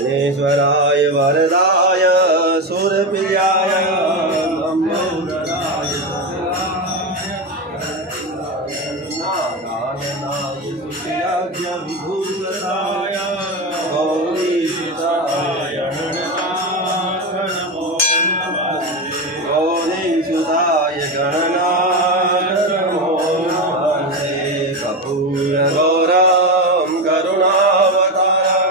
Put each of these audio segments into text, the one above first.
विघ्नेश्वराय वरदाय सुरप्रियाय लंबोदराय नारायणाय सुप्रियाय विभूषणाय गौरीसुताय नमो नमस्ते गौरीसुताय गणनाथ नमो नमस्ते कपूरगौरं करुणावतारं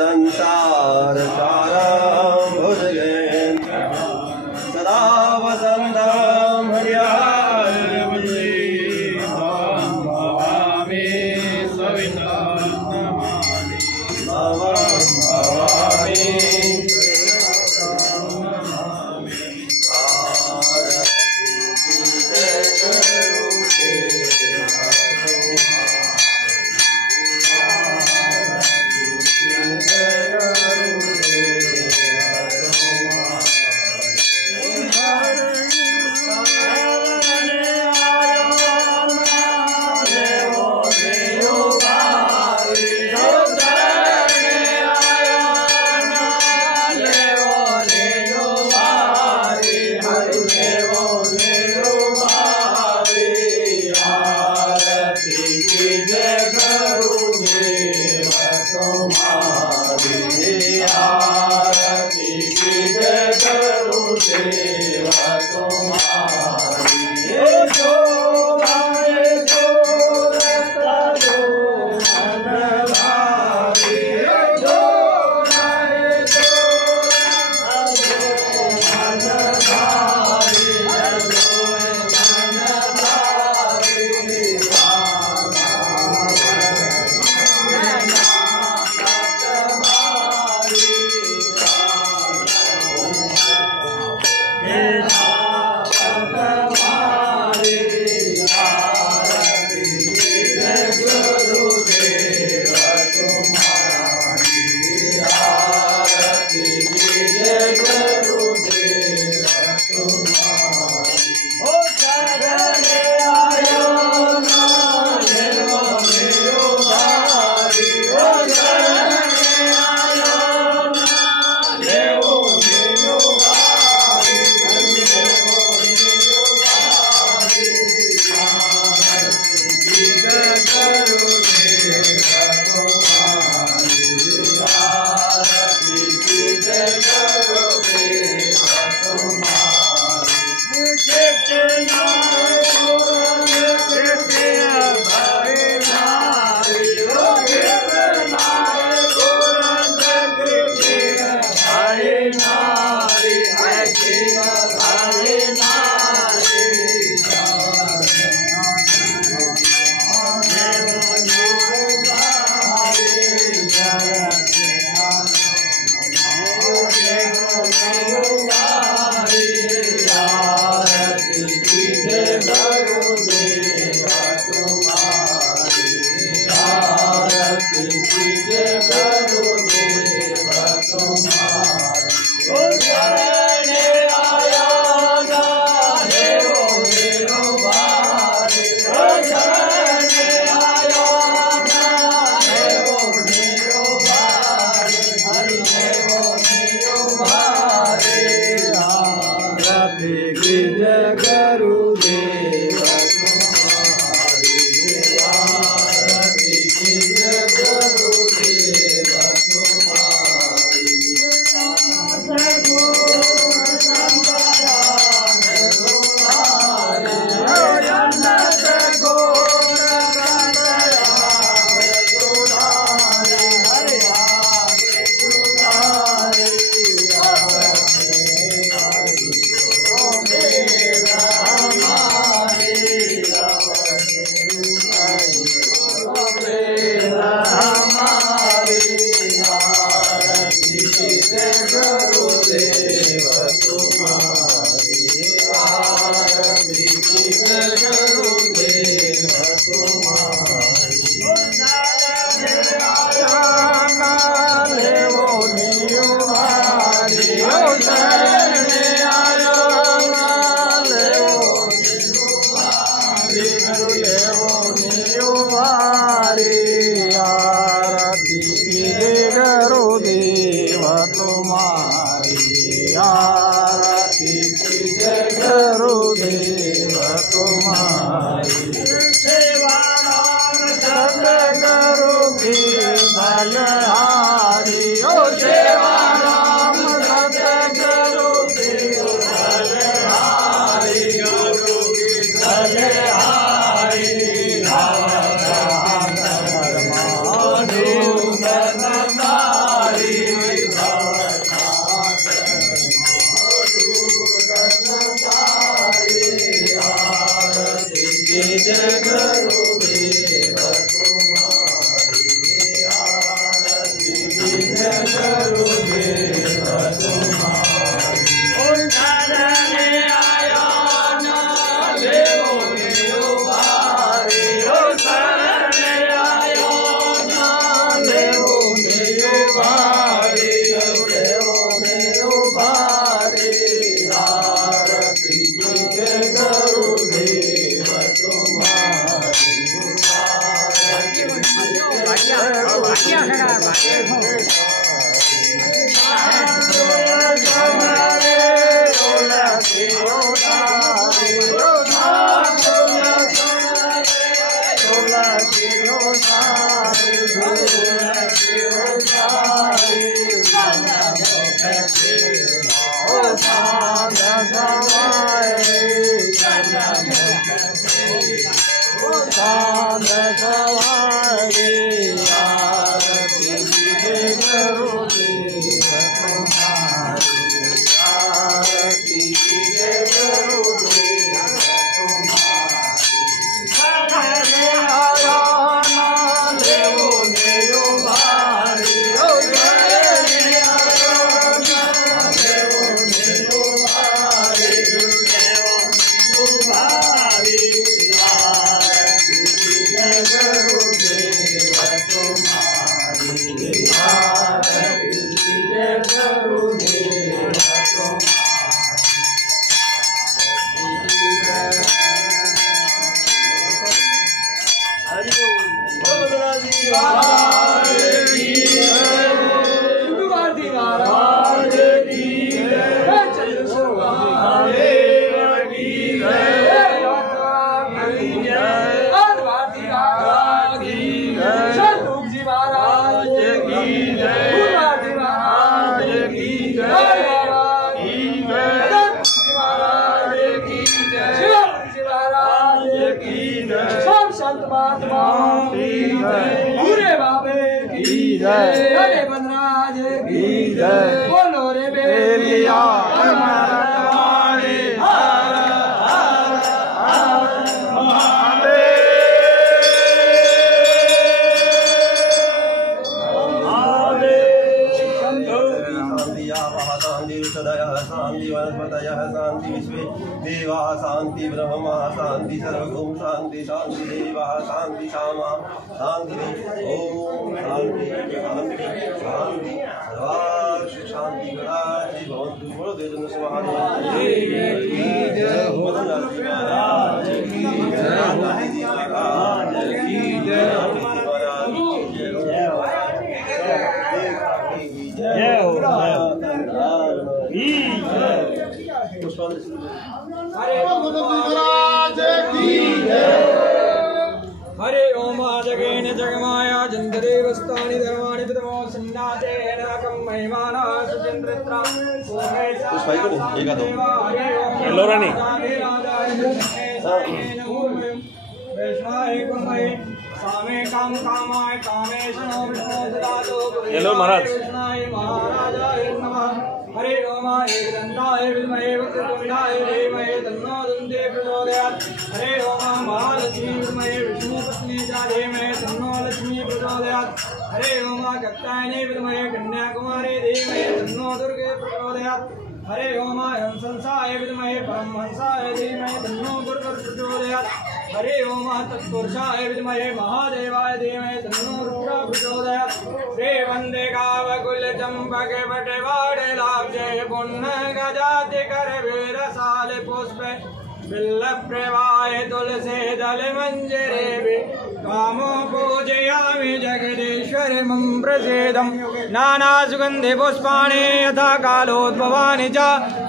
संसारसारं भुजगेन्द्रं सदा वसन्तं हृदयारविन्दं भवामि सवितं नमामि भवामि शांति ब्रह्मा शांति सर्वगुण शांति शांति देवा शांति श्यामा शांति ओम शांति शांति शांति सर्वार्थ शांति गणाधि भवन्तु बोलो देवजन स्वाहा जय हो मदनाजी महाराज की जय गांधी महाराज की जय जय हो हरे ओम जगेन जगमाया जंतदेवस्तानि धर्माणि पितमो सन्नातेन कं महिमाना सुचन्द्रत्रा हेलो रानी सामे काम कामाय कामेशनो विष्णु ददातो हेलो महाराज महाराजाय नमः हरे ओम एकदन्ताय विद्महे वक्रतुण्डाय धीमहि तन्नो दन्ते प्रचोदयात् हरे ओम महालक्ष्मी विद्महे विष्णुपत्नी च धीमहि तन्नो लक्ष्मी प्रचोदयात् हरे ओम कात्यायनी विद्महे कन्याकुमारी धीमहि तन्नो दुर्गे प्रचोदयात् हरे ओम हंसाय विद्महे परमहंसाय धीमहि तन्नो दुर्गे प्रचोदयात् हरे ओम तत्पुरुषाय विद्महे महादेवाय धीमहि तन्नो रुद्र प्रचोदयात् श्री वन्दे गावकुल चम्पक वटवाडलाब्जे पुण्य गजाति कर वीरसाल पुष्पे बिल्लप्रवाय तुलसी दल मंजरे कामो पूजयामि जगदीश्वरं प्रसीदं नाना सुगन्धि पुष्पाणि यथा कालोद्भवानि च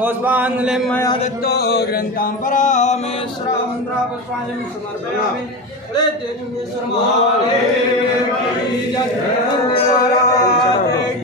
पुष्पाञ्जलिं मया दत्तो ग्रन्थां परामेश्वरं पुष्पाञ्जलिं समर्पयामि महादेव की जय।